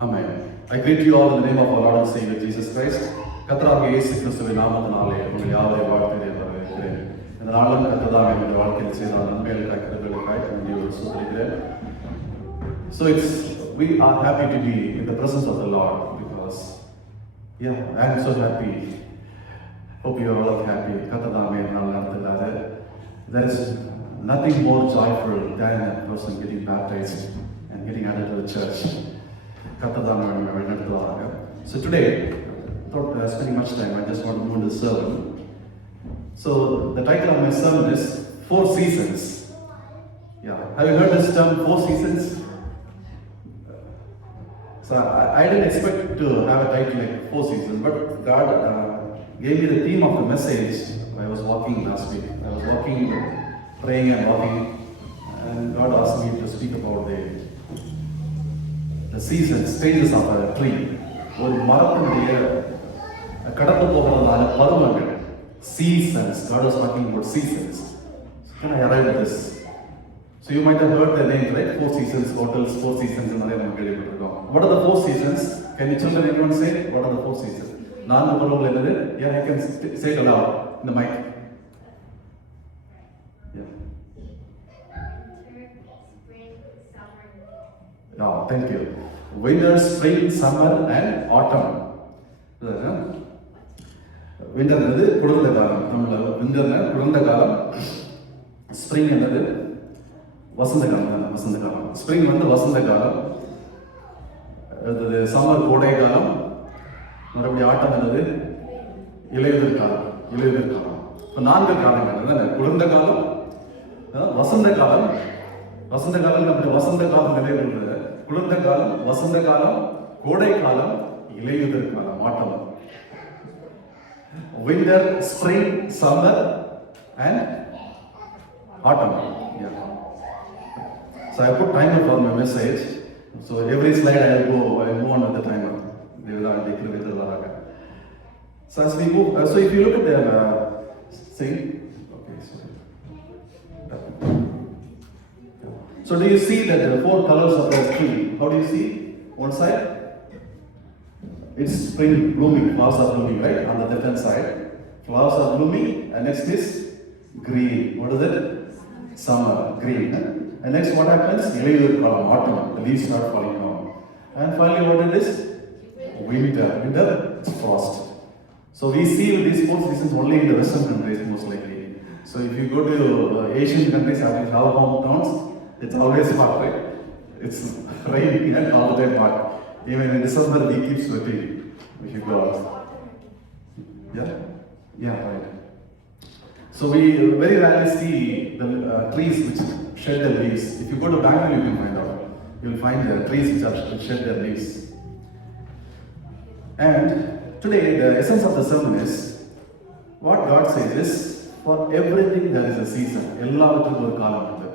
Amen. I greet you all in the name of our Lord and Savior Jesus Christ. கர்த்தராகிய இயேசு கிறிஸ்துவின் நாமத்தினாலே உங்கள் யாவரையும் வாழ்த்துகிறேன் வரவேற்கிறேன். இந்த நாளும் கர்த்தர் என்னுடைய வாழ்க்கையில் செய்த நன்மைகளுக்காய் கிருபைகளுக்காய் நன்றியோடு ஸ்தோத்திரிக்கிறேன். So we are happy to be in the presence of the Lord because I am so happy. Hope you are all happy. கர்த்தர் நாள் நடத்துகிறாரு. There is nothing more joyful than a person getting baptized and getting added to the church. So today, without spending much time, I just want to move into the sermon. So the title of my sermon is 4 Seasons. Have you heard this term, 4 Seasons? So I didn't expect to have a title like 4 Seasons, but God gave me the theme of the message. I was walking last week. I was walking, praying and walking, and God asked me to speak about the seasons, stages of a tree. ஒரு மரத்தினுடைய கடந்து போகிறதால பருவங்கள், seasons. God was talking about seasons. Can I arrive at this? So you might have heard the name, right? 4 seasons, hotels, 4 seasons. What are the 4 seasons? Can you children anyone say? What are the 4 seasons? நான்கு பருவங்கள் என்னது? I can say it aloud in the mic. Thank you. Winter, spring, summer and autumn. Winter என்னது? குளிர்ந்த காலம். நம்மள விண்டர்னா குளிர்ந்த காலம். ஸ்ப்ரிங் என்னது? வசந்த காலம். வசந்த காலம். ஸ்ப்ரிங் வந்து வசந்த காலம். அது சம்மர் கோடை காலம். மறுபடியும் ஆட்டம் என்னது? இலையுதிர் காலம். இலையுதிர் காலம். இப்போ 4 காலங்கள் என்ன? குளிர்ந்த காலம், வசந்த காலம். வசந்த காலம் நம்ம வசந்த காலம் நிறைவேறுகிறது. குளிர்ந்த காலம், வசந்த காலம், கோடை காலம், இலையுதிர் காலம், ஆட்டம். Winter, spring, summer and autumn. So I put timer for my message. So every slide I move on with the timer. So as we move, so if you look at the So do you see that the 4 colors of the tree? How do you see? One side, it's spring blooming, flowers are blooming, right? On the left hand side, flowers are blooming, and next is green. What is it? Summer, green. And next what happens? Autumn, the leaves start falling down. And finally what it is? Winter. Winter, it's frost. So we see these 4 seasons only in the western countries most likely. So if you go to Asian countries, at least our hometowns, it's always hot, right? It's raining and all the time hot. Even in December, we keep sweating if you go out. Right. So we very rarely see the trees which shed their leaves. If you go to Bangalore, you can find out. You'll find the trees which shed their leaves. And today, the essence of the sermon is what God says is, for everything there is a season. எல்லாவற்றுக்கும் ஒரு காலம் உண்டு.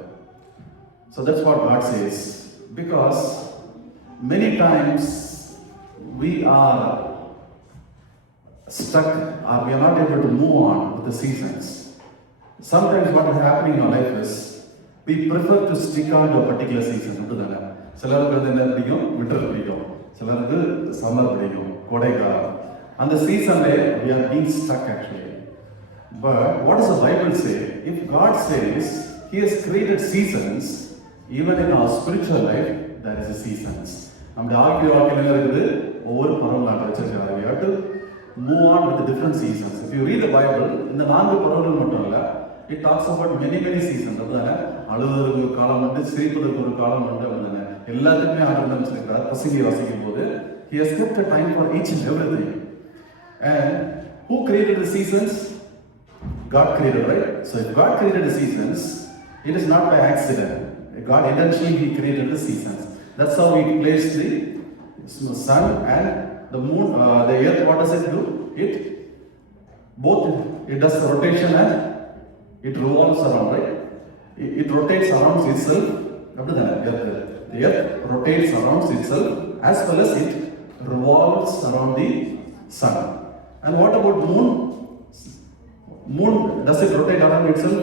So that's what God says, because many times we are stuck or we are not able to move on with the seasons. Sometimes what is happening in our life is we prefer to stick on to a particular season. சிலருக்கு வந்து என்ன பிடிக்கும்? விண்டர் பிடிக்கும். சிலருக்கு சம்மர் பிடிக்கும், கோடை காலம். அந்த சீசன்ல we are being stuck actually. But what does the Bible say? If God says He has created seasons, even in our spiritual life, there is a seasons. நம்முடைய ஆவிக்குரிய வாழ்க்கையில இருக்குது ஒவ்வொரு பருவம் நாட்டு வச்சிருக்காரு. We have to move on with the different seasons. If you read the Bible, இந்த 4 பருவங்கள் மட்டும் இல்ல, it talks about many seasons. அதுதானே அழுவதற்கு ஒரு காலம் உண்டு, சிரிப்பதற்கு ஒரு காலம் உண்டு. அதுதானே எல்லாத்துக்குமே ஆண்டவர் வச்சிருக்கார். பசியை வாசிக்கும் போது He has kept a time for each and everything. And who created the seasons? God created, right? So if God created the seasons, it is not by accident. God intentionally He created the seasons. That's how He placed the sun and the moon, the earth. What does it do? It does the rotation and it revolves around, right? It rotates around itself. The earth rotates around itself as well as it revolves around the sun. And what about moon? Moon, does it rotate around itself?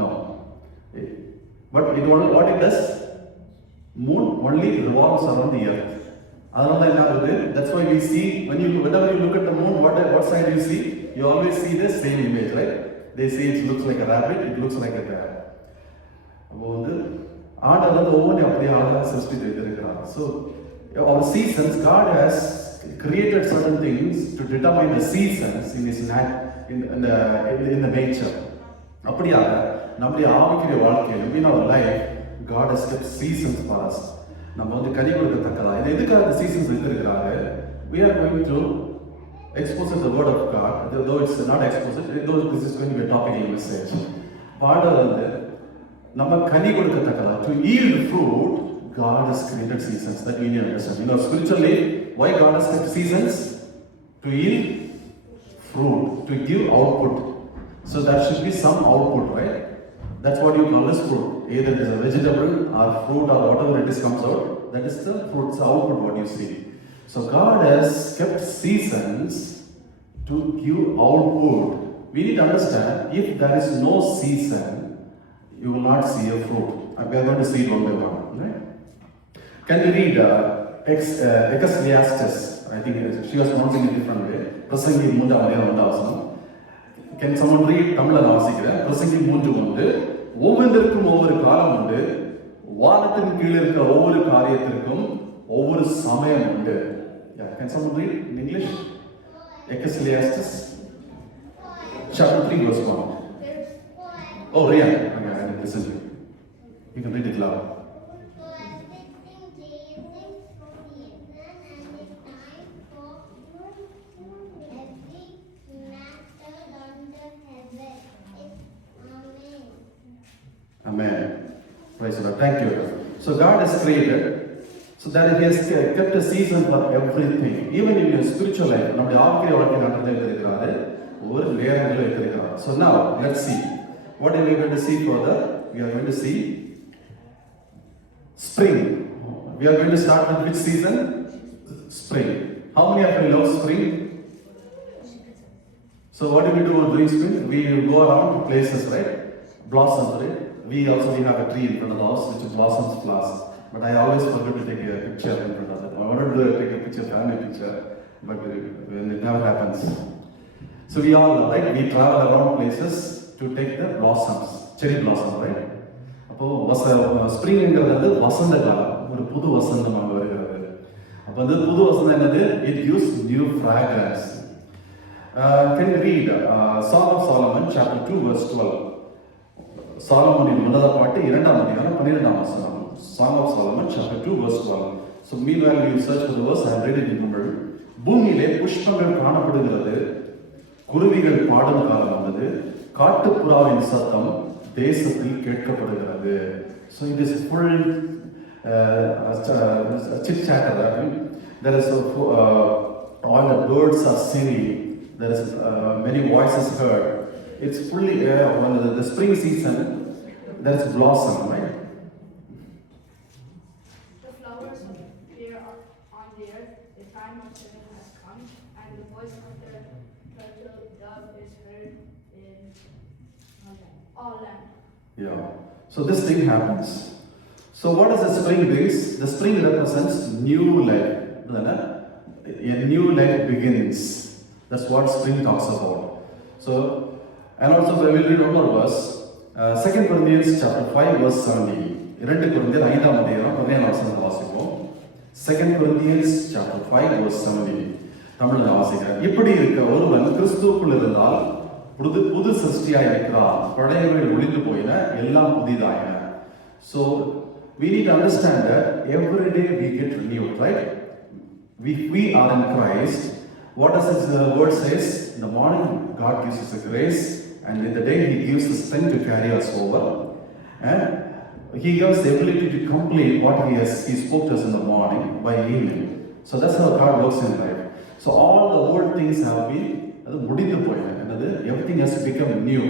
No. But what it does? Moon only revolves around the earth. அதனால தான் என்ன ஆகுது? That's why we see whenever you look at the moon, what side you see? You always see the same image, right? They say it looks like a rabbit, it looks like a bear. அப்போ வந்து ஆண்டவர் ஒவ்வொன்றையும் அப்படியே அழகாக சிருஷ்டித்து வைத்திருக்கிறார். So our seasons, God has created certain things to determine the seasons in the nature. அப்படியாக நம்முடைய ஆவிக்குரிய வாழ்க்கையில் in our life, God has kept seasons for us. நம்ம வந்து கனி கொடுக்கத்தக்கதா இது எதுக்காக இந்த சீசன்ஸ் வைத்திருக்கிறாரு? We are going to expose the word of God, though it's not exposed, though this is going to be a topical message. பாடல் வந்து நம்ம கனி கொடுக்கத்தக்கதா, to yield fruit, God has created seasons that we need to understand. You know, spiritually, why God has kept seasons? To yield fruit, to give output. So there should be some output, right? That's what you call as fruit. Either it is a vegetable or fruit or whatever it is comes out, that is the fruit, the output what you see. So God has kept seasons to give output. We need to understand, if there is no season, you will not see a fruit. We are going to see it one by one. Right? Can you read Ecclesiastes? I think she was pronouncing it different way. Prasangi 3:1. Can someone read? Tamil வாசிக்கிறேன். பிரசங்கி 3:1. ஒவ்வொன்றிற்கும் ஒவ்வொரு காலம் உண்டு, வானத்தின் கீழே இருக்கிற ஒவ்வொரு காரியத்திற்கும் ஒவ்வொரு சமயம் உண்டு. Can someone read in English? Ecclesiastes chapter 3 verse 1. Oh, Rian, okay, I didn't listen to you. You can read it loud. Amen. Praise the Lord. Thank you. So God has created, so that He has kept a season for everything. Even in your spiritual life, நம்முடைய ஆவிக்குரிய வாழ்க்கையில் நடந்தே இருக்கிறாரு, ஒரு நேரங்களில் இருக்கிறார். So now, let's see. What are we going to see further? We are going to see spring. We are going to start with which season? Spring. How many of you love spring? So what do we do during spring? We go around places, right? Blossoms, right? We have a tree in front of the house which blossoms flowers. But I always forget to take a picture in front of it. I wanted to take a picture, family picture, but it never happens. So we all, right? We travel around places to take the blossoms, cherry blossom, right? அப்போ ஸ்ப்ரிங்ங்கிறது வந்து வசந்த காலம், ஒரு புது வசந்தம் அங்கே வருகிறது. அப்போ வந்து புது வசந்தம் என்னது? It gives new fragrance. Can you read Song of Solomon chapter 2 verse 12? சாலமோனின் உன்னத பாட்டு 2ஆம் அதிகாரம் 12ஆம் வசனம். Song of Solomon chapter 2 verse 12. So meanwhile you search for the verse, I have read it in Tamil. பூமியிலே புஷ்பங்கள் காணப்படுகிறது, குருவிகள் பாடும் காலம் வந்தது, காட்டுப்புறாவின் சத்தம் தேசத்தில் கேட்கப்படுகிறது. So it is full chit chatter. There is all the birds are singing. There is many voices heard. It's fully when the spring season, there is blossom, right? The flowers appear on the earth. The time of singing has come, and the voice of the turtle dove is heard in all land. Yeah. So this thing happens. So what does the spring brings? The spring represents new life. A new life begins. That's what spring talks about. So, and also we will read one more verse. 2 Corinthians chapter 5 verse 17. 2 Corinthians 5ஆம் அதிகாரம் 17ஆம் வசனத்தை வாசிப்போம். 2 Corinthians chapter 5 verse 17. தமிழ்ல வாசிக்கிறேன். இப்படி இருக்க ஒருவன் கிறிஸ்துவுக்குள் இருந்தால் புது சிருஷ்டியாய் இருக்கிறார், பழையவைகள் ஒழிந்து போயின, எல்லாம் புதிதாயின. So we need to understand that every day we get renewed, right? We are in Christ. What does His word says? In the morning God gives us a grace, and in the day He gives the strength to carry us over, and He gives the ability to complete what He spoke to us in the morning by evening. So that's how God works in life. So all the old things have been முடிந்து போயின. Everything has become new.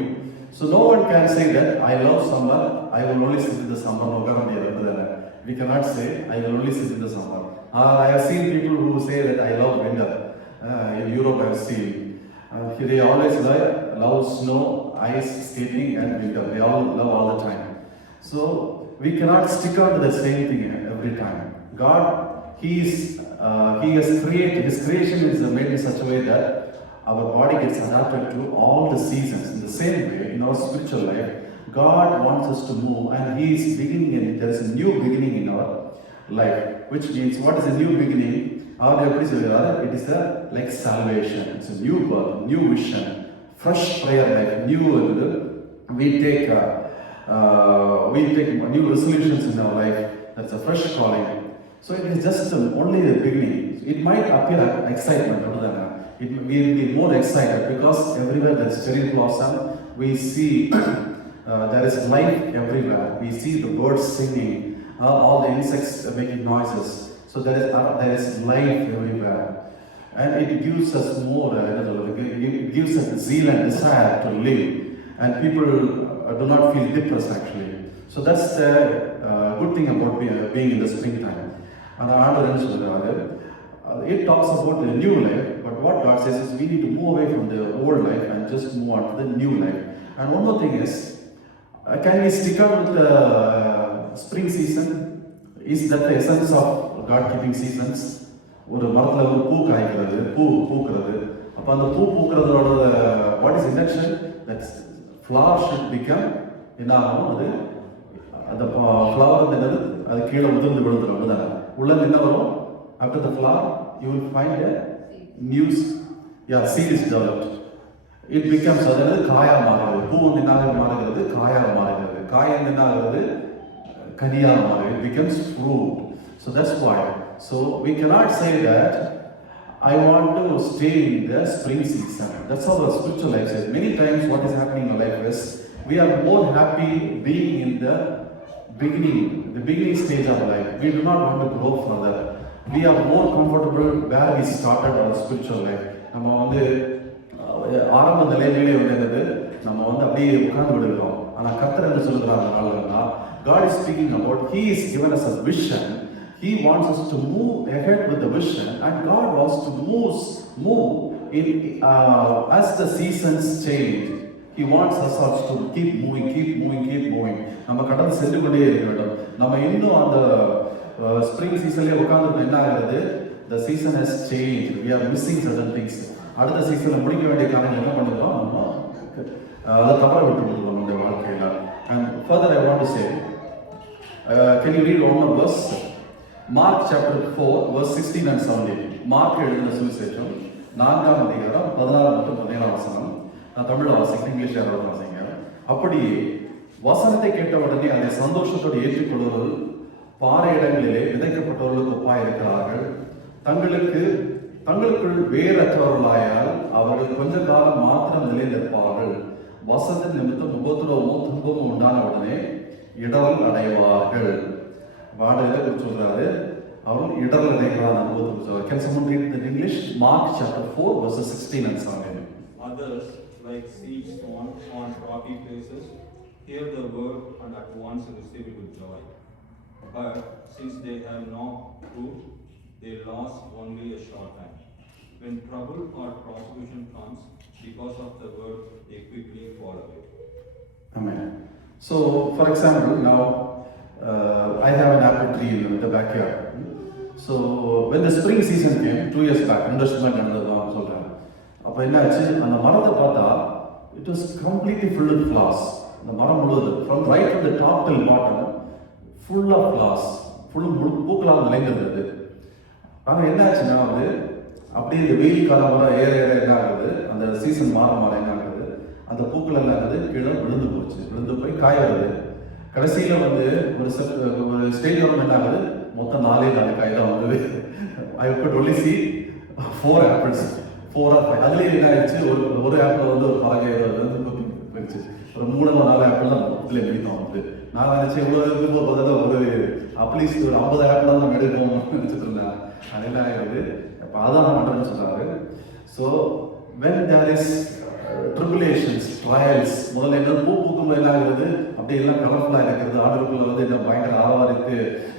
So no one can say that I love summer, I will only sit in the summer. We cannot say I will only sit in the summer. I have seen people who say that I love winter. In Europe I have seen. They always love snow, ice skating and winter. They all love all the time. So we cannot stick on to the same thing every time. God, He has created, His creation is made in such a way that our body gets adapted to all the seasons. In the same way, in our spiritual life, God wants us to move, and He is beginning in, there is a new beginning in our life, which means, what is a new beginning? It is like salvation. It's a new birth, new vision, fresh prayer life, new. We take new resolutions in our life. That's a fresh calling. So it is just only the beginning. It might appear excitement, it will be more excited because everywhere there is cherry blossom. We see there is life everywhere. We see the birds singing, all the insects making noises. So there is life everywhere, and it gives us more. It gives us zeal and desire to live, and people do not feel depressed actually. So that's the good thing about being in the springtime. And it talks about the new life, but what God says is we need to move away from the old life and just move on to the new life. And one more thing is, can we stick out with the spring season? Is that the essence of God keeping seasons? ஒரு மரத்தில் ஒரு பூ காய்க்கிறது, பூ பூக்கிறது. அப்போ அந்த பூ பூக்கிறதோட what is intention? That flower should become என்ன ஆகும்? அது அந்த ஃப்ளவர் என்னது? அது கீழே உதிர்ந்து விழுந்துடும். அப்படிதானே? உள்ள என்ன வரும்? After the flower, you will find a new seed is developed. It becomes, அதாவது காயா மாறுகிறது. பூ வந்து என்னாக மாறுகிறது? காயாக மாறுகிறது. காயம் என்னாகிறது? கனியாக மாறுகிறது. It becomes fruit. So that's why. So we cannot say that I want to stay in the spring season. That's how our spiritual life is. Many times what is happening in our life is we are more happy being in the beginning stage of life. We do not want to grow further. We are more comfortable where we started our spiritual life. நம்ம வந்து ஆரம்ப நிலையிலே வந்து நம்ம வந்து அப்படியே உட்கார்ந்து விடுகிறோம். ஆனால் கர்த்தர் என்ன சொல்கிறாருன்னா, God is speaking about, He has given us a vision. He wants us to move ahead with the vision, and God wants to move in as the seasons change. He wants us also to keep moving. நம்ம கடந்து சென்று கொண்டே இருக்க வேண்டும். நம்ம இன்னும் அந்த ஸ்ப்ரிங் சீசன்லேயே உட்கார்ந்து என்ன ஆகிறது? The season has changed. We are missing certain things. அடுத்த சீசனில் முடிக்க வேண்டிய காரியங்கள் என்ன பண்ணுறோம்? நம்ம அதை தவற விட்டு விடுறோம் நம்முடைய வாழ்க்கையில். And further I want to say, can you read one more verse? Mark chapter 4 verse 16 and 17. Mark எழுதின சுவிசேஷம் 4ஆம் அதிகாரம் 16 மற்றும் 17ஆம் வசனம். நான் தமிழ்ல வாசிக்கிறேன், இங்கிலீஷ்ல யாராவது வாசிங்க. அப்படி வசனத்தை கேட்ட உடனே அதை சந்தோஷத்தோடு ஏற்றுக்கொள்வர்கள் பாறை இடங்களிலே விதைக்கப்பட்டவர்களுக்கு ஒப்பாய் இருக்கிறார்கள். தங்களுக்குள் வேறற்றவர்களாயால் அவர்கள் கொஞ்ச காலம் மாத்திரம் நிலை நிற்பார்கள். வசனத்தின் நிமித்தம் உபத்திரவமும் துன்பமும் உண்டான உடனே இடரல் அடைவார்கள். வாடகை குறித்து சொல்றாரு, அவன் இடரல் அடைகிறான் அனுபவத்தை சொல்றாரு. Can someone read in English? Mark chapter 4 verses 16 and 17. Others, like seeds sown on rocky places, hear the word and at once receive it with joy. But since they have no root, they last only a short time. When trouble or persecution comes because of the word, they quickly fall away. Amen. So, for example, now I have an apple tree in the backyard. So, when the spring season came, 2 years back, investment நடந்ததுதான் சொல்றேன். அப்போ என்னாச்சு? அந்த மரத்தை பார்த்தா it was completely filled with flowers. அந்த மரம் முழுவதும் from right to the top till bottom full of flowers, பூக்களால் நிறைந்திருந்தது. ஆனால் என்னாச்சுன்னா வந்து அப்படியே இந்த வெயில் காலம் வர ஏற என்ன ஆகுது? அந்த சீசன் மாற என்ன ஆகுது? அந்த பூக்கள் எல்லாம் ஆகுது கீழே விழுந்து போய் காய வருது. கடைசியில் வந்து ஒரு ஸ்டேஜ் வரும் என்ன ஆகுது? மொத்தம் 4 காய் தான் வந்தது. ஐ could only see 4 apples, 4 or 5. அதுலேயே என்ன ஆயிடுச்சு? ஒரு ஆப்பிள் வந்து ஒரு பறவை வந்து போயிடுச்சு. ஒரு 3-4 ஆப்பிள் தான் மொத்தத்தில் எடுத்தோம் வந்து. நான் நினச்சேன் இவ்வளோ இருக்கு போதில் ஒரு அட்லீஸ்ட் ஒரு 50 ஆப்பிள் தான் நம்ம எடுப்போம் நினச்சிட்டு இருந்தேன். அது என்ன ஆகிடுது? இப்போ அதான் பண்ணுறேன்னு சொல்கிறாரு. So when there is tribulations, trials, முதல்ல என்ன பூக்கும் என்ன ஆகுது? அப்படியே எல்லாம் கலர்ஃபுல்லாக இருக்கிறது. ஆண்டுக்குள்ள வந்து என்ன பயங்கர ஆர்வம்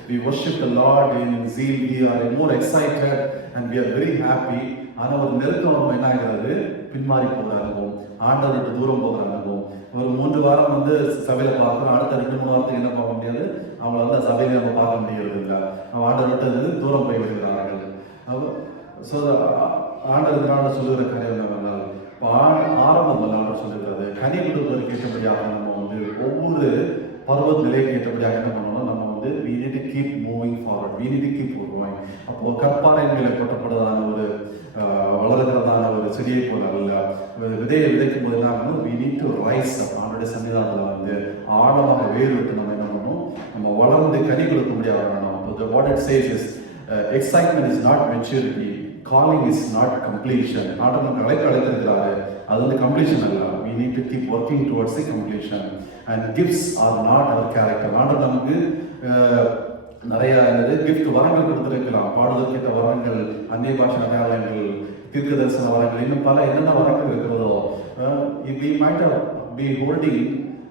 we worship the Lord in zeal, we are more excited and we are very happy. ஆனால் ஒரு நெருக்கம் என்ன ஆகிறது? பின்மாறி போகிற அனுபவம், ஆண்டவரை விட்டு தூரம் போகிற அனுபவம். ஒரு 3 வாரம் வந்து சபையில பார்க்குறோம், அடுத்த 2-3 வாரத்துக்கு என்ன பார்க்க முடியாது, அவங்கள வந்து சபையில நம்ம பார்க்க முடியறது இல்லை. அவன் ஆண்டவரை விட்டு தூரம் போய் விடுகிறார்கள். ஸோ ஆண்டவர் இதனால சொல்லுகிற காரியம் என்னவென்றால், இப்போ ஆரம்பம் ஆண்டவர் சொல்லுகிறது, கனி கொடுப்பதற்கு ஏற்றபடியாக நம்ம வந்து ஒவ்வொரு பருவ நிலைக்கு ஏற்றபடியாக என்ன பண்ணணும், நம்ம வந்து we need to keep moving forward, we need to keep growing. அப்போ கற்பாறை மேலே கொட்டப்படுறதான ஒரு வளர்கிறதான ஒரு செடியை போல அல்ல, விதையை விதைக்கும் போது என்ன ஆகணும், we need to rise up. அவனுடைய சன்னிதானத்தில் வந்து ஆழமாக வேறு விட்டு நம்ம என்ன பண்ணணும், நம்ம வளர்ந்து கனி கொடுக்க முடியாது. What it says is excitement is not maturity, calling is not completion. ஆண்டவர் நமக்கு அழைப்பு அழைத்திருக்கிறாரு, அது வந்து கம்ப்ளீஷன் அல்ல. we need to keep working towards the completion, and gifts are not our character. ஆண்டவர் நமக்கு நிறைய கிஃப்ட் வரங்கள் கொடுத்திருக்கலாம், பாடுதல் கேட்ட வரங்கள், அந்நிய பாஷை அடையாளங்கள், தீர்க்க தரிசன வரங்கள், இன்னும் பல என்னென்ன வரங்கள் இருக்கிறதோ, we might have be holding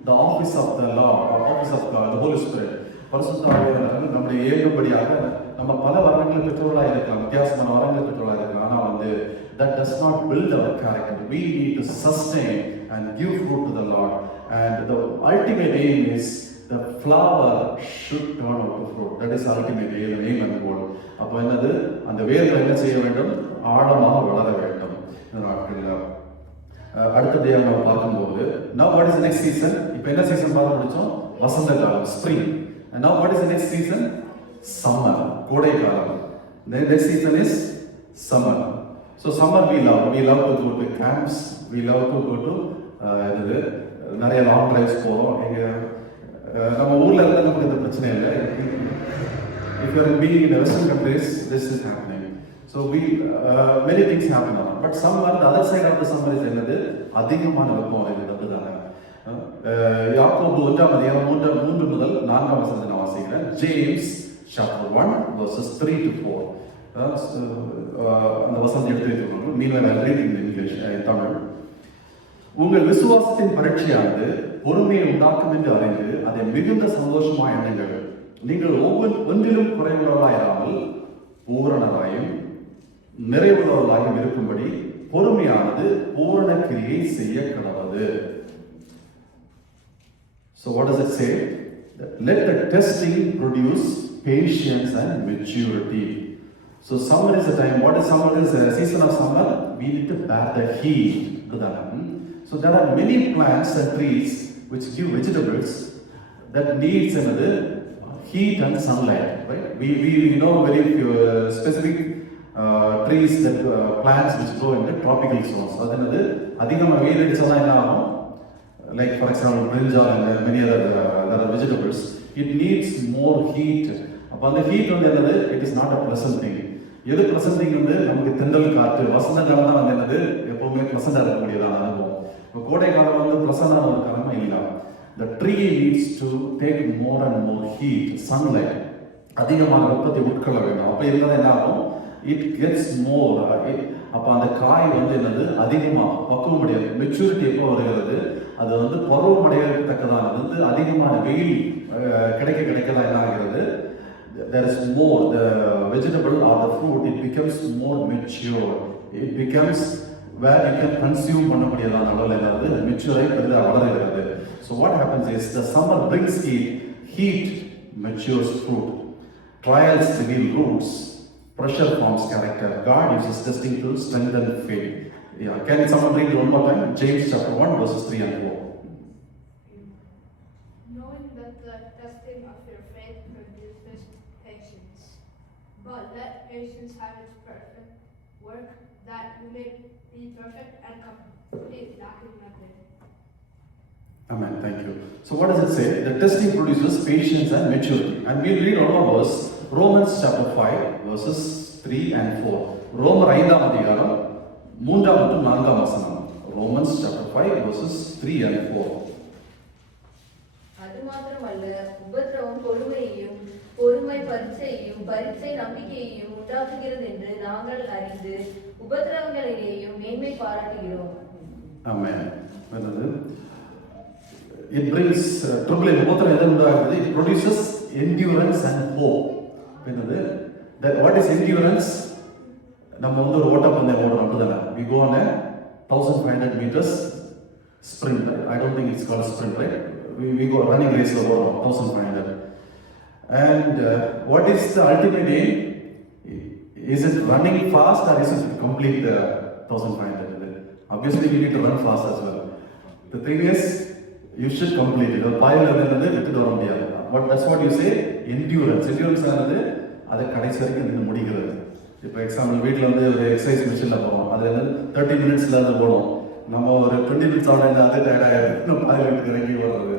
the office of the Lord, or office of God, the Holy Spirit. பரிசுத்த ஆவியானவர் நம்முடைய ஏகும்படியாக நம்ம பல வரங்களை பெற்றவர்களாக இருக்கலாம், வித்தியாசமான வரங்களை பெற்றவர்களாக இருக்கலாம். ஆனால் வந்து that does not build our character. We need to sustain and give fruit to the Lord, and the ultimate aim is the flower should turn out to fruit. That is ultimate aim and goal. அப்போ என்னது, அந்த வேர்கள் என்ன செய்ய வேண்டும், ஆழமாக வளர வேண்டும். இந்த நாட்களில் அடுத்தபடியாக நம்ம பார்க்கும்போது, now what is the next season? இப்போ என்ன சீசன் பார்த்து முடிச்சோம், வசந்த காலம், spring. And now what is the next season? Summer, கோடை காலம். The next season is summer. So summer we love to go to camps, we love to go to நிறைய long drives போகிறோம். நம்ம ஊரில் இருந்தால் நமக்கு இந்த பிரச்சனை இல்லை. If you are being in Western countries, this is happening. So many things happen around. But summer, the other side of the summer is என்னது, அதிகமான வெப்பம் இருக்குது தானே. யாக்கோபு 1:3 முதல் 4 நான் வாசிக்கிறேன். James chapter 1 verses 3 to 4. அந்த வசனத்தை எடுத்து வைத்துக்கொள்ளுங்கள். Meanwhile I read in English, Tamil. உங்கள் விசுவாசத்தின் பரீட்சையானது பொறுமையை உண்டாக்கும் என்று அறிந்து அதை மிகுந்த சந்தோஷமாய் எண்ணுங்கள். நீங்கள் ஒன்றிலும் குறைவுள்ளவர்களாயிராமல் பூரணராயும் நிறைவுள்ளவர்களாயும் இருக்கும்படி பொறுமையானது பூரண கிரியை செய்ய கடவது. So what does it say? Let the testing produce patience and maturity. So summer is a time. What is summer? Is a season of summer. We need to bear the heat. So there are many plants and trees which give vegetables that needs another heat and sunlight. Right? We know very few specific trees that plants which grow in the tropical zones. So another அதிகமாக வெயில் அடிச்சா என்ன ஆகும்? Like for example, brinjal and many other vegetables, it needs more heat. அப்போ அந்த ஹீட் வந்து என்னது, it is not a pleasant thing. எது pleasant thing வந்து நமக்கு தென்றல் காற்று, வசந்த காலம் தான் வந்து என்னது, எப்பவுமே pleasant-ஆ இருக்கக்கூடியதான அனுபவம். இப்போ கோடை காலம் வந்து pleasant-ஆன ஒரு காலமா இல்லை. The tree needs to take more and more heat, sunlight. அதிகமான வெப்பத்தை உட்கொள்ள வேண்டும். அப்போ இருந்தால் என்ன ஆகும், it gets more. அப்போ அந்த காய் வந்து என்னது, அதிகமாக பக்குவம் அடையாது. மெச்சூரிட்டி எப்போ வருகிறது, அது வந்து பருவம் அடையத்தக்கதானது வந்து அதிகமான வெயில் கிடைக்கதான் என்ன ஆகிறது, there is more, the vegetable or the fruit, it becomes more mature, it becomes where you can consume பண்ணக்கூடியதான அளவில் என்னது மெச்சூரை பெரிதாக வளர்கிறது. So what happens is the summer brings heat matures fruit, trials reveal roots, pressure forms character, God uses testing to strengthen faith. Yeah, can someone read one more time? James chapter 1 verses 3 and 4. Knowing that the testing of your faith produces patience, but let patience have its perfect work, that you may be perfect and complete, lacking nothing. Amen. Thank you. So what does it say? The testing produces patience and maturity. And we'll read one more verse, Romans chapter 5 verses 3 and 4. ரோமர் 5ஆம் அதிகாரம் 3 மற்றும் 4 வசனம். Romans chapter 5 verses 3 and 4. அது மாத்திரமல்ல, உபத்திரவம் பொறுமையையும், பொறுமை பரீட்சையையும், பரீட்சை நம்பிக்கையையும் உண்டாக்குகிறது என்று நாங்கள் அறிந்து உபத்திரவங்களிலேயும் மேன்மை பாராட்டுகிறோம். Amen. It brings trouble. உபத்திரம் எது உண்டாகுது? It produces endurance and hope. What is endurance? நம்ம வந்து ஒரு ஓட்டப்பந்தயம் ஓடுறோம் அப்படிதானே. We go on a 1500 meters sprint. I don't think it's called sprint, right? We go running race over 1500. And what is the ultimate aim? Is it running fast or is it to complete the 1500? Obviously, we need to run fast as well. The thing is, you should complete it. That's what you say, endurance. Endurance ஆனது அதை கடைசி வரைக்கும் நின்று முடிக்கிறது. இப்போ எக்ஸாம்பிள் வீட்டில் வந்து ஒரு எக்ஸசைஸ் மிஷினில் போவோம், அதில் வந்து 30 மினிட்ஸில் அது போடும். நம்ம ஒரு 20 மினிட்ஸ் ஆட அது டயர்ட் ஆகிடும், நம்ம பாதி வீட்டுக்கு இறங்கி வர்றது.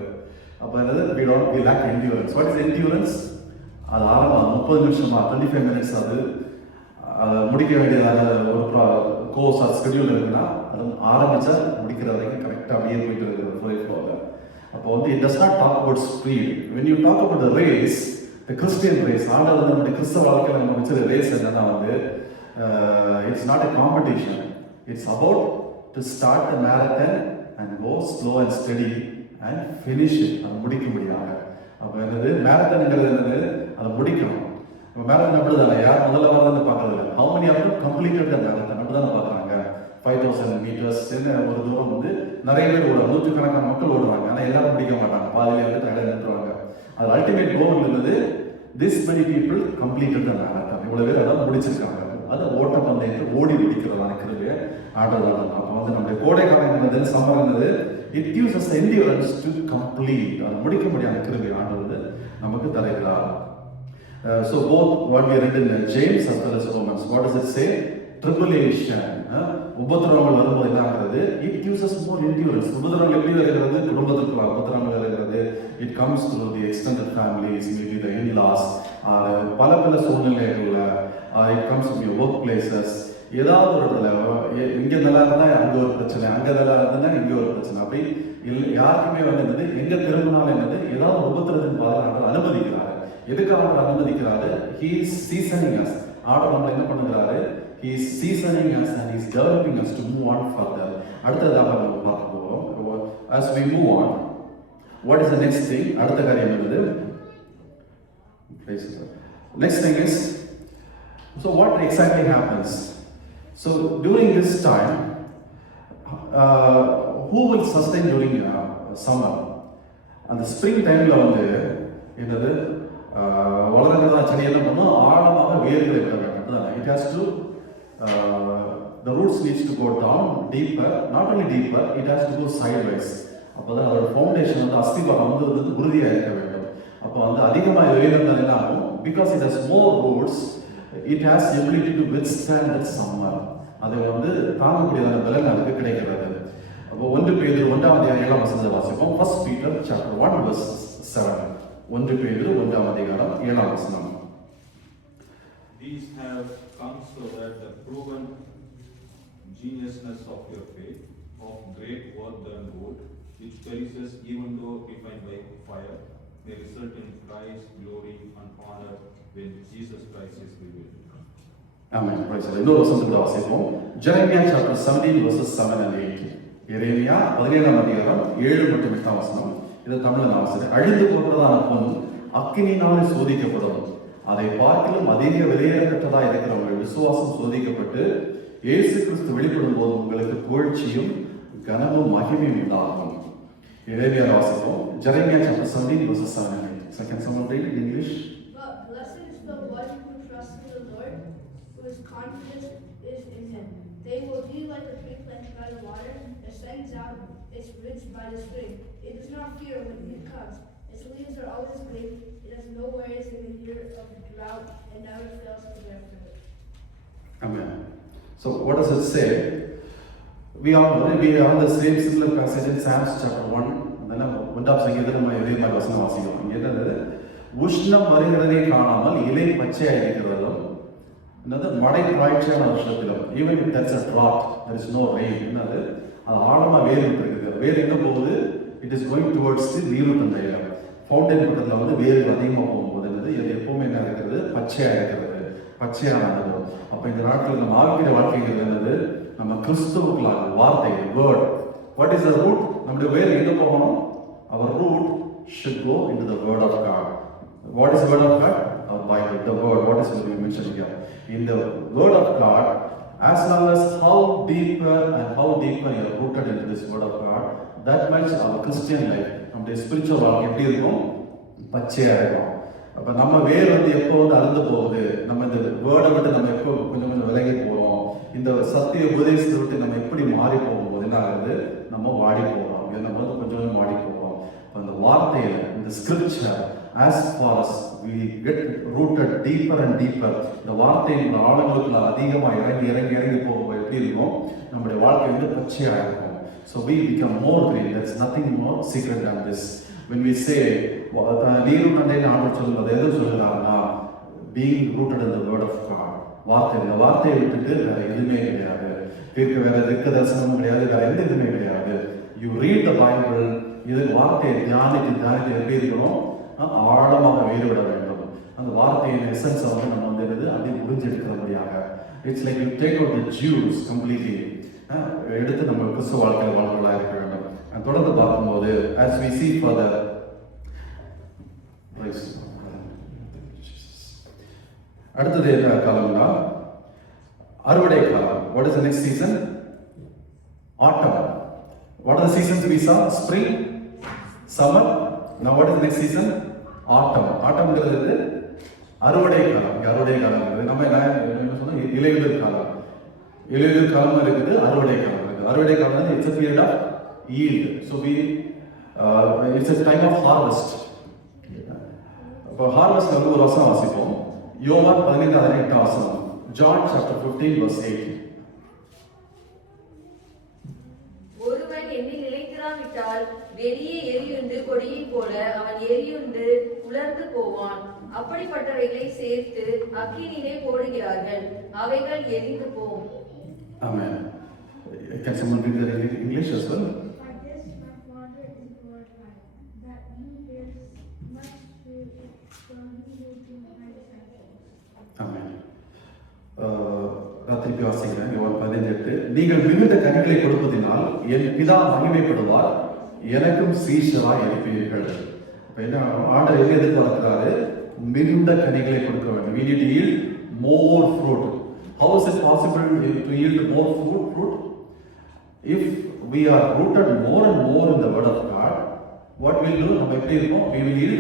அப்போ என்னது, we lack endurance. What is endurance? அது ஆரம்பம் 30 நிமிஷமா 25 மினிட்ஸ் அது முடிக்க வேண்டியதான ஒரு கோர்ஸ் அது ஸ்கெடியூல் இருக்குன்னா அது ஆரம்பிச்சா முடிக்கிற வரைக்கும் கரெக்டாக அப்படியே போயிட்டு இருக்குது ஃப்ளோவில். அப்போ வந்து it does not talk about speed. When you talk about the race, the Christian race, ஆண்டவர் வந்து நம்முடைய கிறிஸ்தவ வாழ்க்கையில் நம்ம வச்சுருக்க ரேஸ் என்னன்னா வந்து it's not a competition. It's about to start the marathon and go slow and steady and finish it. அதை முடிக்க முடியாது. அப்போ என்னது மேரத்தன்ங்கிறது என்னது, அதை முடிக்கணும். இப்போ மேரத்தன் அப்படி தானே, யார் முதல்ல வரதுன்னு பார்க்கறது இல்லை. How many of you completed the marathon அப்படி தானே பார்க்குறாங்க. 5000 மீட்டர்ஸ் ஒரு தூரம் வந்து நிறைய பேர் ஓடுவாங்க, நூற்றுக்கணக்கான மக்கள் ஓடுவாங்க. ஆனால் எல்லாரும் முடிக்க மாட்டாங்க, பாதியிலே வந்து தடை நின்றுவாங்க. அது அல்டிமேட் கோல் இருந்தது, திஸ் மெனி பீப்புள் கம்ப்ளீட்டட் த மேரத்தான். இவ்வளோ பேர் அதான் முடிச்சிருக்காங்க. அது ஓட்டப்பந்தயத்தை ஓடி முடிக்கிறதான கிருபையை ஆடுறதான. அப்போ வந்து நம்முடைய கோடை காலம் என்னது, சம்மர் என்னது, it gives us endurance to complete. அது முடிக்க முடியாத கிருபை ஆண்டது நமக்கு தருகிறார். So both what we read in James as well as Romans, what does it say? Tribulation. உபத்திரவங்கள் வரும்போது என்ன ஆகிறது? It gives us more endurance. உபத்திரவங்கள் எப்படி வருகிறது? குடும்பத்துக்குள்ள உபத்திரவங்கள் வருகிறது. It comes through the extended families, maybe the in-laws, பல பல சூழ்நிலைகள்ல, it comes from your workplaces. ஏதாவது ஒரு இடத்துல இங்கே நல்லா இருந்தால் அங்கே ஒரு பிரச்சனை, அங்கே நல்லா இருந்தால் இங்கே ஒரு பிரச்சனை. அப்படி யாருக்குமே வந்து எங்கே திரும்பினாலும் என்னது, ஏதாவது உபத்திரத்தின் பாதையில் அனுமதிக்கிறாரு. எதுக்காக அவர் அனுமதிக்கிறாரு? He is seasoning us. Order நம்மளை என்ன பண்ணுகிறாரு? He is seasoning us and he is developing us to move on further. அடுத்ததாக நம்ம பார்க்க போகிறோம். As we move on, what is the next thing? அடுத்த காரியம் என்னது? Next thing is, so what exactly happens? So during this time, who will sustain during summer? அந்த ஸ்ப்ரிங் டைம்ல வந்து என்னது, வளர்கிறதா செடி என்ன பண்ணும், ஆழமாக வேர்களை விட வேண்டும். It has to the roots needs to go down deeper, not only deeper, it has to go sideways. அப்போதான் அதோட ஃபவுண்டேஷன் வந்து அஸ்திவாரம் வந்து உறுதியாக இருக்க வேண்டும். அப்போ வந்து அதிகமாக வேர்ந்தால் என்ன ஆகும்? Because it has more roots, it has the ability to withstand that summer. அதை வந்து தாங்கக்கூடியதான பலன் அதுக்கு கிடைக்கிறது. அப்போ 1 பேதுரு 1ஆம் அதிகாரம் 7ஆம் வசனத்தை வாசிப்போம். 1 Peter chapter 1 verse 7. 1 பேதுரு 1ஆம் அதிகாரம் 7ஆம் வசனம். These have come so that the proven genuineness of your faith, of great worth than gold, which perishes even though refined by fire, may result in Christ, glory and honor when Jesus Christ is revealed. Amen. Praise the Lord. இன்னொரு வசனத்தை வாசிப்போம். Jeremiah chapter 17 verses 7 and 8. எரேமியா 17ஆம் அதிகாரம் 7 மற்றும் 8ஆம் வசனம். இது தமிழ்ல வாசிக்கிறேன். அழிந்து போகிறதான பொன் அக்கினியினாலே சோதிக்கப்படும். அதை பார்க்கிலும் அதிக விலையேறப்பட்டதாக இருக்கிற உங்கள் விசுவாசம் சோதிக்கப்பட்டு இயேசு கிறிஸ்து வெளிப்படும் போது உங்களுக்கு புகழ்ச்சியும் கனமும் மகிமையும் உண்டாகும். எரேமியா வாசிப்போம். Jeremiah chapter 17 verses 7 and 8. Second someone read in English. But blessed is the one who trusts in the Lord, whose confidence is in Him. They will be like a tree planted by the water that sends out its roots by the spring. It does not fear when heat comes. Its leaves are always green. It has no worries in the year of drought and never fails to bear fruit. Amen. So what does it say? We have the same similar passage in Psalms chapter 1. அதெல்லாம் 1ஆம் சங்கீதத்தில் நம்ம இதே மாதிரி வசனம் வாசிக்கிறோம். இங்கே என்னது, உஷ்ணம் வருகிறதை காணாமல் இலை பச்சையாக இருக்கிறதும், என்னது மழை காய்ச்சியான வருஷத்திலும், even if that's a drought, there is no rain, என்னது அது ஆழமாக வேர் இருக்குது. வேர் எங்கே போகுது? It is going towards the நீரூட்டம் டைலம். ஃபவுண்டைன் பக்கத்தில் வந்து வேர்கள் அதிகமாக போகும்போது என்னது, இது எப்பவுமே என்ன இருக்கிறது? பச்சையாக இருக்கிறது, பச்சையான அனுபவம். அப்போ இந்த நாட்களில் நம்ம ஆவிக்கிற வாழ்க்கைங்கிறது என்னது, நம்ம கிறிஸ்துவுக்குள்ளாக வார்த்தை, word. What is the root? நம்முடைய வேர் எங்கே போகணும்? அவர் root should go into the word of God. What is the word of God? Our Bible, the word. What is going to be mentioned here? In the word of God, As long as how deeper you are rooted into this word of God, that much our Christian life, நம்முடைய ஸ்பிரிச்சுவல் வாழ்க்கை எப்படி இருக்கும்? பச்சையா இருக்கும். அப்ப நம்ம வேர் வந்து எப்போ வந்து அறுந்து போகுது, நம்ம இந்த வேர்டை விட்டு நம்ம எப்போ கொஞ்சம் கொஞ்சம் விலகி போறோம், இந்த சத்திய உபதேசத்தை விட்டு நம்ம எப்படி மாறி போகும்போது என்ன ஆகுது? நம்ம வாடி போறோம். நம்ம வந்து கொஞ்சம் கொஞ்சம் வாடி போறோம். அந்த வார்த்தையில இந்த scripture as far as we get rooted deeper and deeper, இந்த வார்த்தையின் ஆழங்களுக்குள்ள அதிகமா இறங்கி போகும்போது எப்படி இருக்கும்? நம்முடைய வாழ்க்கை வந்து பச்சையா இருக்கும். So we become more green. There's nothing more secret than this. When we say நீரும் தண்டைன்னு ஆண்டு சொல்லும்போது எது சொல்லுறாங்கன்னா, being rooted in the word of God. இந்த வார்த்தையை விட்டுட்டு வேற எதுவுமே கிடையாது. வேற திக்க தரிசனமும் கிடையாது, வேற எந்த இதுவுமே கிடையாது. You read the Bible, இது வார்த்தையை தியானித்து எப்படி இருக்கணும்? ஆழமாக வேறுவிட வேண்டும். அந்த வார்த்தையின் எசன்ஸை வந்து நம்ம வந்து அப்படியே புரிஞ்சு எடுக்கிறபடியாக, it's like you take out the juice completely, எடுத்து நம்ம கிறிஸ்துவ வாழ்க்கையில் வாழ்க்கையாக இருக்க வேண்டும். தொடர்ந்து பார்க்கும்போது as we see further, அடுத்தது என்ன காலம்னா அறுவடை காலம். What is the next season? Autumn. What are the seasons we saw? Spring, summer. Now what is the next season? Autumn. Autumnங்கிறது அறுவடை காலம். அறுவடை காலம் நம்ம என்ன சொன்னோம்? இலையுதிர் காலம். இலையுதிர் காலம் இருக்குது, அறுவடை காலம் இருக்குது. அறுவடை காலம் it's a period of yield. So it's a time of harvest. இப்போ ஹார்வெஸ்ட் வந்து ஒரு வசனம் வாசிப்போம். யோவான் 15:18 வசனம். John chapter 15 verse 8. ஒருவன் என்னில் நிலைத்திராவிட்டால் வெளியே எரியுண்டு கொடியை போல அவன் எரியுண்டு உலர்ந்து போவான். அப்படிப்பட்டவைகளை சேர்த்து அக்கினியிலே போடுகிறார்கள், அவைகள் எரிந்து போம். Amen. Can someone read that in English as well? By this my Father is glorified, that you bear much fruit, so he will be my disciples. Amen. திருப்பி வாசிக்கிறேன். யோவான் 15:8. நீங்கள் மிகுந்த கனிகளை கொடுப்பதினால் என் பிதா மகிமைப்படுவார், எனக்கும் சீஷராய் இருப்பீர்கள். இப்ப என்ன ஆண்டவர் எதிர்பார்க்கிறாரு? மிகுந்த கனிகளை கொடுக்க வேண்டும். We need to yield more fruit. How is it possible to yield more fruit? If we are rooted more and more in the word of God, what will do? நம்ம எப்படி இருப்போம்? We will yield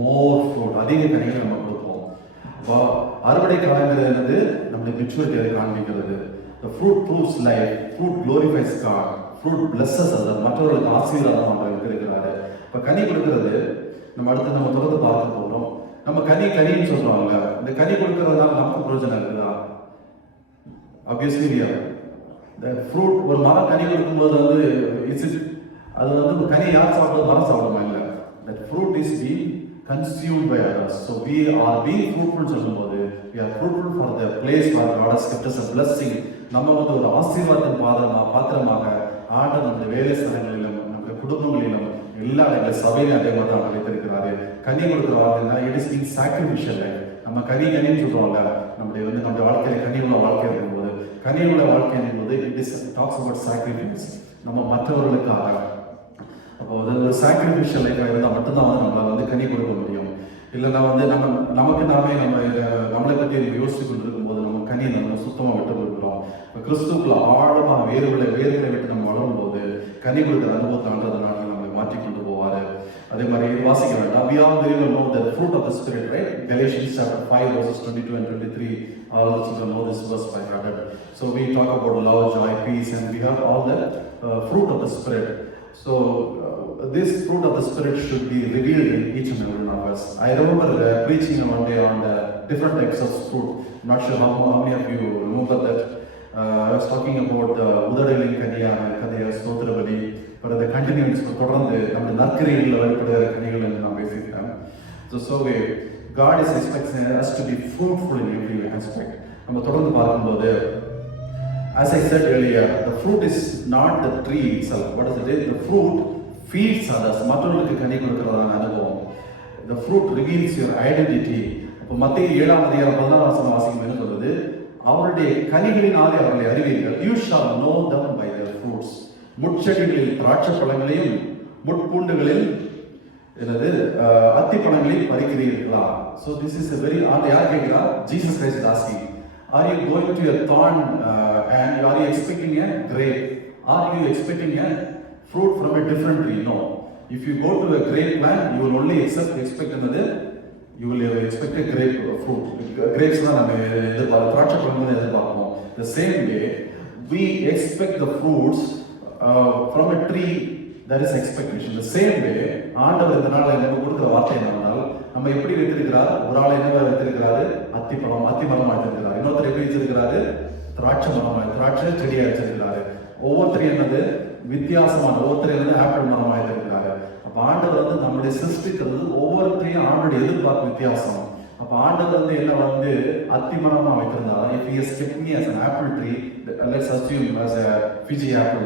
more fruit. அதிக கனிகளை நம்ம கொடுப்போம். அறுவடை காலங்கிறது என்னது? நம்முடைய மெச்சூரிட்டியை காண்பிக்கிறது. The fruit proves life. Fruit glorifies God. Fruit blesses us. மற்றவர்களுக்கு ஆசீர்வாதம் நம்ம இருக்கிறாரு. இப்ப கனி கொடுக்கிறது நம்ம அடுத்து நம்ம தொடர்ந்து பார்க்க போறோம். நம்ம கனின்னு சொல்றோம்ல, இந்த கனி கொடுக்கறதுனால நமக்கு பிரயோஜனம் இருக்குதா? Obviously yeah. The fruit, ஒரு மரம் கனி கொடுக்கும்போது வந்து அது வந்து கனி யார் சாப்பிடுறது? மரம் சாப்பிடுமா? இல்லை. That fruit is being consumed by others. So we are being fruitful சொல்லும்போது we are fruitful for the place where God has kept us a blessing. நம்ம வந்து ஒரு ஆசீர்வாதத்தின் பாத்திரமாக ஆண்டவர் நம்முடைய வேலை ஸ்தலங்களிலும் நம்முடைய குடும்பங்களிலும் எல்லா இடங்களிலும் சபையிலும் அதே மாதிரி தான் வைத்திருக்கிறாரு. கனி கொடுக்குறவாங்கன்னா it is being sacrificial life. நம்ம கனின்னு சொல்றோம்ல, நம்முடைய வாழ்க்கையில கனி உள்ள வாழ்க்கை இருக்கும்போது, கனி உள்ள வாழ்க்கை இருக்கும்போது it is talks about sacrifice. நம்ம மற்றவர்களுக்காக அப்போ ஒரு சாக்ரிஃபிஷியல் லைஃபாக இருந்தால் மட்டும்தான் வந்து நம்மளால் வந்து கனி கொடுக்க முடியும். இல்லைன்னா வந்து நமக்கு நாமே நம்மளை பற்றி யோசிச்சு கொண்டு இருக்கும்போது நம்ம கனியை நம்ம சுத்தமாக விட்டு கொடுக்குறோம். இப்போ கிறிஸ்துக்குள்ள ஆழமாக வேர்களை விட்டு நம்ம வளரும்போது கனி கொடுக்குற அனுபவத்தை ஆண்டதுனால நம்மளை மாற்றி கொண்டு போவார். அதே மாதிரி வாசிக்க வேண்டாம். We all very well know the fruit of the Spirit, right? Galatians chapter 5 verses 22 and 23. All of us know this verse by heart. So we talk about love, joy, peace, and we have all the fruit of the Spirit. So this fruit of the Spirit should be revealed in each and every one of us. I remember preaching one day on the different types of fruit. I'm not sure how many of you remember that. I was talking about the உதடலின் கதையா ஸ்தோத்திரபலி, but the continuance தொடர்ந்து நம்ம நற்கிரிகளில் வெளிப்படுகிற கனிகள் என்று நான் பேசியிருக்கேன். So God is expecting us to be fruitful in every aspect. நம்ம தொடர்ந்து பார்க்கும்போது, as I said earlier, the fruit is not the tree itself. What is it? The fruit feeds others. மற்றவர்களுக்கு கனி கொடுக்கிறதான அனுபவம். The fruit reveals your identity. இப்போ மத்திய 7:14 வாசிக்கும் என்ன சொல்றது? அவருடைய கனிகளினாலே அவர்களை அறிவீர்கள். You shall know them by their fruits. முட்செடிகளில் திராட்சை பழங்களையும் முட்பூண்டுகளில் அத்தி பழங்களையும் பறிக்கிறீர்களா? So this is a very யார் கேட்கிறா? Jesus Christ is asking. Are you going to a thorn and are you expecting a grape? Are you expecting a fruit from a different tree? No. If you go to a grape plant, you will only expect another. You will expect a grape fruit. Grapes தான் நம்ம எதிர்பார்ப்போம், திராட்சை பழங்கள் எதிர்பார்ப்போம். The same way, we expect the fruits from a tree. That is expectation. The same way, ஆண்டவர் இந்த நாளில் நம்ம கொடுக்குற வார்த்தை என்னவென்றால், நம்ம எப்படி வைத்திருக்கிறார்? ஒரு ஆள் என்ன வைத்திருக்கிறாரு? அத்தி மரமாக வைத்திருக்கிறார். இன்னொருத்தர் எப்படி வச்சிருக்கிறாரு? திராட்சை செடியாக வச்சிருக்கிறாரு. ஒவ்வொருத்தரும் என்னது வித்தியாசமான, ஒவ்வொருத்தரும் என்னது ஆப்பிள் மரமாக வைத்திருக்கிறாரு. அப்போ ஆண்டவர் வந்து நம்முடைய சிருஷ்டிக்கிறது ஒவ்வொருத்தரையும் ஆண்டோடைய எதிர்பார்ப்பு வித்தியாசம். அப்போ ஆண்டவர் வந்து என்ன வந்து அத்தி மரமாக வைத்திருந்தாலும், if he has kept me as an apple tree, let's assume as a Fiji apple,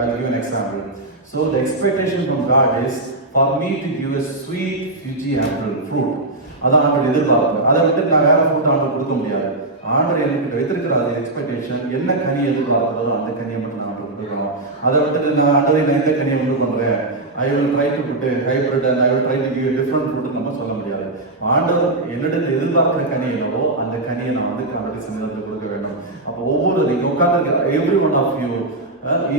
I'll give an example. So the expectation from God is for me to give a sweet Fiji apple fruit. அதான் ஆண்டவர் எதிர்பார்ப்பு. அதை விட்டு நான் வேற ஃப்ரூட் ஆண்டவர் கொடுக்க முடியாது. ஆண்டவர் எனக்கு வைத்திருக்கிறார் எக்ஸ்பெக்டேஷன், என்ன கனி எதிர்பார்க்கிறதோ அந்த கனியை மட்டும் நான் ஆண்டவர் கொடுக்குறோம். அதை விட்டுட்டு நான் ஆண்டவரை நான் எந்த கனியை உண்டு பண்றேன், I will try to put a hybrid and I will try to give a different fruit நம்ம சொல்ல முடியாது. ஆண்டவர் என்னிடத்தில் எதிர்பார்க்கிற கனி என்னவோ அந்த கனியை நான் வந்து ஆண்டவருடைய சமூகத்தில் கொடுக்க வேண்டும். அப்போ ஒவ்வொரு உட்கார்ந்து every one of you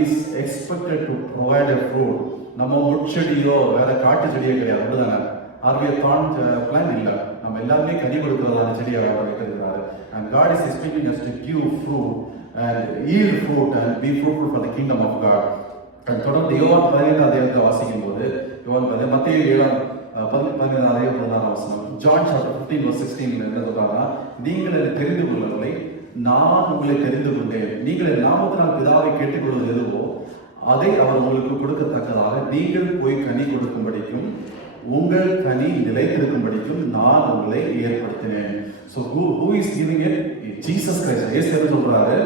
is expected to provide a fruit. நம்ம முட்செடியோ வேற காட்டு செடியோ கிடையாது, அப்படிதானே? ஆர்விய தாண்ட் பிளான் இல்லை, நம்ம எல்லாருமே கனி கொடுக்கிறதான செடியை வைத்திருக்கிறாரு. And God is expecting us to give fruit and yield fruit and be fruitful for the kingdom of God. தொடர்ந்து யோவான் 17 வாசிக்கும் போது, யோவான் மத்தேயு 7:16 John chapter 15:16 என்ன சொல்றாங்கன்னா, நீங்கள் என்னை தெரிந்து கொள்ளவில்லை, நான் உங்களை தெரிந்து கொண்டேன். நீங்கள் என் நாமத்தினால் பிதாவை கேட்டுக்கொள்வது எதுவோ அதை அவர் உங்களுக்கு கொடுக்கத்தக்கதாக நீங்கள் போய் கனி கொடுக்கும்படிக்கும் உங்கள் கனி நிலைத்திருக்கும்படிக்கும் நான் உங்களை ஏற்படுத்தினேன். So who is giving it? Jesus Christ. இயேசு சொல்றாரு,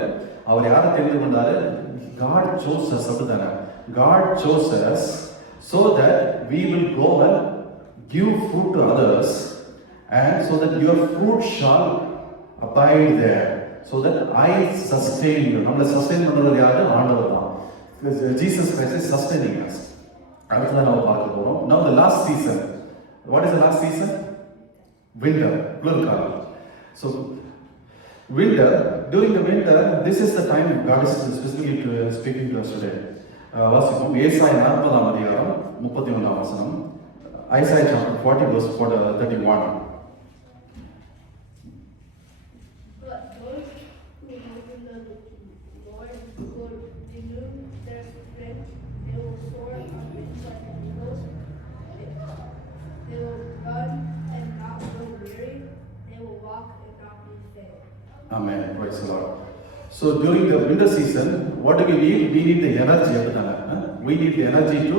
அவர் யாரை தெரிந்து கொண்டாரு? God chose us. அப்படிதானே? God chose us so that we will go and give fruit to others, and so that your fruit shall abide there, so that I sustain you. நம்மளை சஸ்டெயின் பண்றது யாரு? ஆண்டவர் தான். Jesus Christ is sustaining us. அடுத்ததான் நம்ம பார்க்க போறோம். Now the last season. What is the last season? Winter, குளிர்காலம். So winter, during the winter, this is the time God is specifically speaking to us today. வாசிப்போம். ஏசாயா 40:31. Isaiah chapter 40:31. But those who hope in the Lord will renew their strength. They will soar on wings like eagles. They will run and not grow weary. They will walk and not be faint. Amen. Praise the Lord. So during the winter season, what do we need? We need the energy. We need the energy to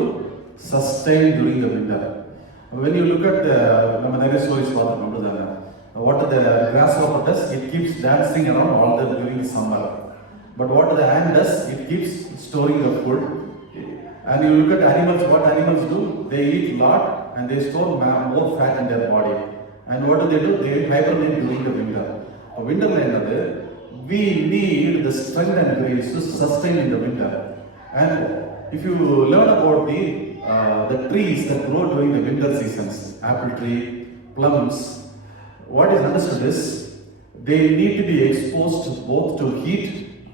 sustain during the winter. When you look at the stories, what the grasshopper does, it keeps dancing around all during the summer. But what the ant does, it keeps storing the food. And you look at animals, what animals do? They eat lot and they store more fat in their body. And what do? They hibernate during the winter. Winter we need the strength and grace to sustain in the winter. And if you learn about the trees that grow during the winter seasons, apple tree, plums, what is understood is they need to be exposed both to heat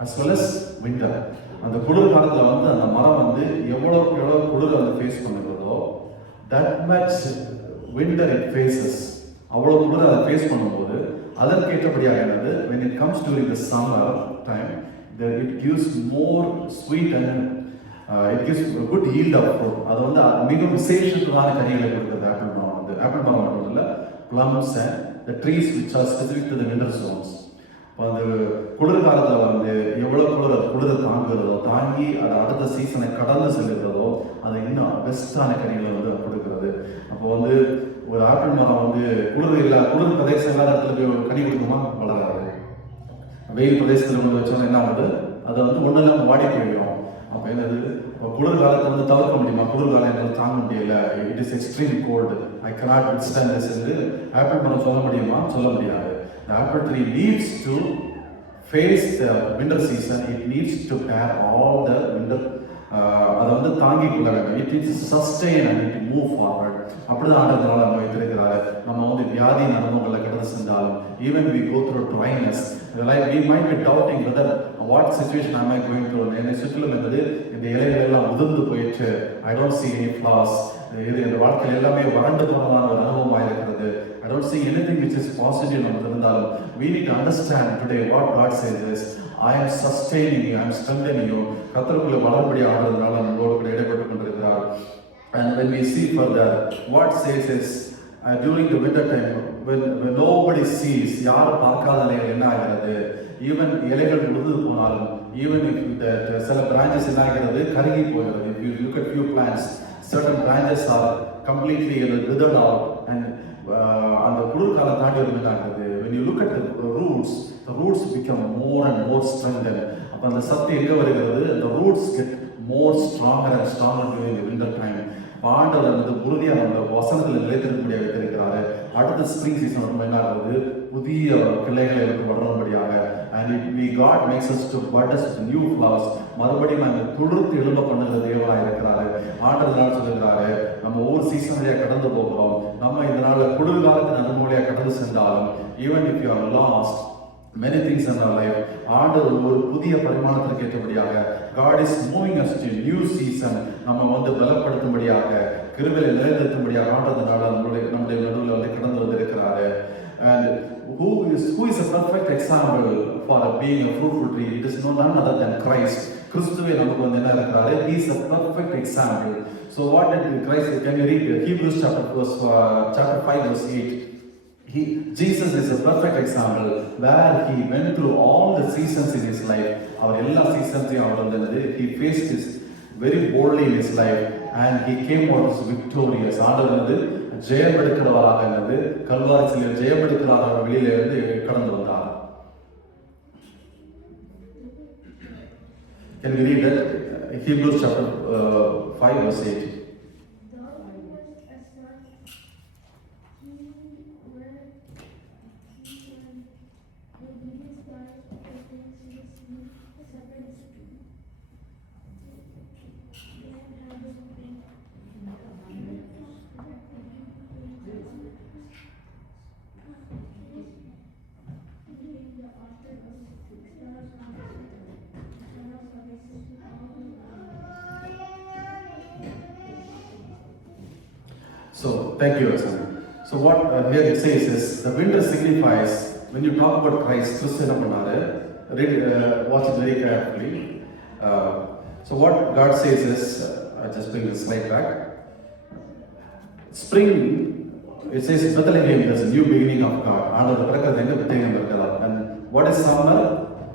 as well as winter. அந்த குளிர் காலத்துல வந்து அந்த மரம் வந்து எவ்வளவுக்கு எவ்வளவு குளிர் அந்த ஃபேஸ் பண்ணுறதோ that much winter it faces. அவ்வளவு குளிர் அதை ஃபேஸ் பண்ணும்போது அதற்கேற்றபடியாக என்னது, when it comes during the summer time, it gives more sweet and it gives a good yield of fruit. அது வந்து மிக விசேஷமான கனிகளை கொடுக்குறது ஆப்பிள் மரம் வந்து. ஆப்பிள் மரம் மட்டும் இல்லை, plums and the trees which are specific to the winter zones. இப்போ அந்த குளிர் காலத்தில் வந்து எவ்வளோ குளிரை தாங்குகிறதோ, தாங்கி அதை அடுத்த சீசனை கடந்து செல்கிறதோ, அதை இன்னும் பெஸ்ட்டான கனிகளை வந்து கொடுக்கிறது. அப்போ வந்து ஒரு ஆப்பிள் மரம் வந்து குளிர் பிரதேசம் இல்லாத இடத்துல போய் கனி கொடுக்குமா? வளராது. வெயில் பிரதேசத்தில் கொண்டு வச்சோன்னா என்ன ஆகுது? அதை வந்து ஒன்றும் இல்லாமல் வாடி போயிடும். அப்போ என்னது, குளிர் காலத்தை வந்து தவிர்க்க முடியுமா? குளிர் காலம் என்னால் தாங்க முடியல, it is extreme gold, I cannot withstand this என்று ஆப்பிள் மரம் சொல்ல முடியுமா? சொல்ல முடியாது. The apple tree needs to face the winter season. It needs to bear all the winter அதை வந்து தாங்கிக் கொள்ள வேண்டும். It is sustain and it move forward. அப்படிதான் ஆண்டவரால் நம்ம வைத்திருக்கிறாரு. நம்ம வந்து வியாதியின் அனுபவங்களை கடந்து சென்றாலும் even we go through dryness like we might be doubting whether what situation I'm going through. என்னை சுற்றிலும் என்பது இந்த இலைகள் எல்லாம் உதிர்ந்து போயிடுச்சு, I don't see any flaws, இது இந்த வாழ்க்கையில் எல்லாமே வறண்டு போனதான ஒரு அனுபவமாக இருக்கிறது, I don't see anything which is positive நமக்கு இருந்தாலும் we need to understand today what God says is I am sustaining you, I am strengthening you. கர்த்தருக்குள்ள வளர்படி ஆடுறதுனால நம்மளோடு கூட இடைப்பட்டு கொண்டிருக்கிறார். And when we see further, what says is during the winter time when nobody sees, யாரும் பார்க்காத நிலையில் என்ன ஆகிறது, ஈவன் இலைகள் உதிர்ந்து போனாலும், ஈவன் if சில பிரான்ச்சஸ் என்ன ஆகிறது, கருகி போகிறது. If you look at few plants, certain branches are completely withered out and அந்த குளிர்காலம் தாண்டி வந்து என்ன ஆகுது, when you look at the roots become more and more strengthened. அப்போ அந்த சக்தி எங்கே வருகிறது, the roots get more stronger and stronger during the winter time. ஆண்டவர் வந்து உறுதியாக நம்ம வசனத்தில் நிலைத்திருக்கக்கூடிய வைத்திருக்கிறாரு. அடுத்த ஸ்ப்ரிங் சீசன் ரொம்ப என்ன ஆகுது, புதிய கிளைகளை எடுத்து வளரும்படியாக and God makes us to bud us with new flowers. மறுபடியும் நம்ம துளிர்த்து எழும்ப பண்ணுகிற தேவனாக இருக்கிறாரு. ஆண்டவர் நாள் சொல்லுகிறாரு, நம்ம ஒவ்வொரு சீசன் வழியாக கடந்து போகிறோம். நம்ம இந்த நாளில் குளிர்காலத்தின் அனுமதியாக கடந்து சென்றாலும் even if you are lost many things in our life, ஆண்டவர் ஒரு புதிய பரிமாணத்திற்கு ஏற்றபடியாக God is moving us to new season. நம்ம வந்து பலப்படுத்தும்படியாக கிருபையை நிலைநிறுத்தும்படியாக ஆண்டவரால் நம்முடைய நடுவில் வந்து கடந்து வந்திருக்கிறாரு. And who is a perfect example for being a fruitful tree? It is none other than Christ. கிறிஸ்துவே நமக்கு வந்து என்ன இருக்கிறாரு, he is a perfect example. So what did Christ, can you read Hebrews chapter 5 verse 8? Jesus is a perfect example where he went through all the seasons in his life. அவர் எல்லா சீசன்ஸையும் அவர் வந்து he faced this very boldly in his life and he came out as victorious. ஆண்டவர் வந்து ஜெயம் எடுக்கிறவராக இருந்தது, கல்வாரி சிலையில் ஜெயம் எடுக்கிறவராக வெளியில இருந்து கடந்து வந்தார். Can we read that? Hebrews chapter 5 verse 8. So, thank you, Asan. So, what here it says is the winter signifies, when you talk about Christ, Christ என்ன பண்ணாரு, read, watch it very carefully. So, what God says is, I just bring this slide back. Spring, it says Bethlehem, there's a new beginning of God. ஆண்டவர் பிறக்கிறது எங்க Bethlehem இருக்கிறார். And what is summer?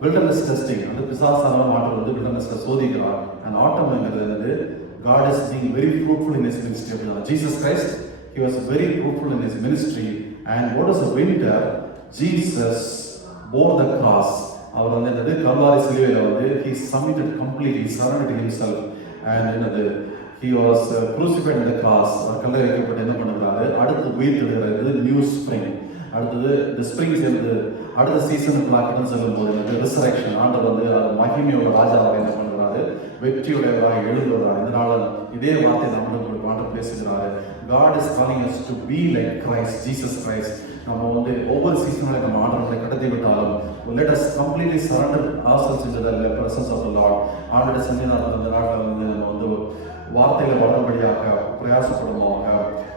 Wilderness testing. அந்த பிசாசான ஆண்டவர் வந்து wildernessல சோதிக்கிறார். And autumn என்கிறது God is being very fruitful in his ministry. Jesus Christ, he was very fruitful in his ministry. And what is the winter? Jesus bore the cross. அவர் வந்து கல்வாரி சிலுவையில் வந்து he submitted completely, he surrendered himself. And he was crucified in the cross. கல்லை வைக்கப்பட்டு என்ன பண்ணுறாரு, அடுத்து உயிர் தெழுகிறது நியூ ஸ்ப்ரிங். அடுத்தது இந்த ஸ்ப்ரிங் சேர்ந்து அடுத்த சீசனுக்குள்ள கடந்து செல்லும் போது ரிசரக்ஷன், ஆண்டவர் வந்து மகிமையோட ராஜாவாக என்ன பண்ணுறாரு, வெற்றியுடையவராக எழுதுகிறார். இதனால இதே வார்த்தை நம்மளுக்கு ஆண்டவர் பேசுகிறாரு. God is calling us to be like Christ, Jesus Christ. நம்ம வந்து ஒவ்வொரு சீசனில் நம்ம ஆண்டவரை கடத்தி விட்டாலும் let us completely surrender ourselves into the presence of the Lord. ஆண்டவருடைய சன்னிதானத்தில் இந்த நாட்கள் வந்து நம்ம வந்து வார்த்தைகளை வளரும்படியாக பிரயாசப்படுவோம்.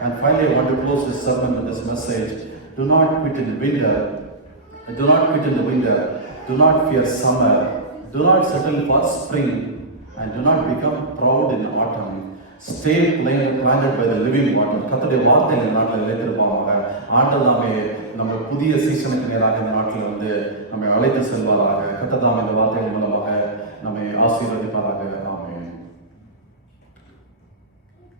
And finally I want to close this sermon with this message. Do not quit in the winter. Do not quit in the winter. Do not fear summer. Do not settle for spring. And do not become proud in autumn. Stay planted by the living water. கர்த்தருடைய வார்த்தை இந்த நாட்டில் நிலைத்திருப்பாங்க. ஆண்டவர் தாமே நம்ம புதிய சீசனுக்கு நேராக இந்த நாட்டில் வந்து நம்மை அழைத்து செல்வாராக. கர்த்தர் தாமே இந்த வார்த்தைகள் மூலமாக நம்மை ஆசீர்வதிப்பாராக.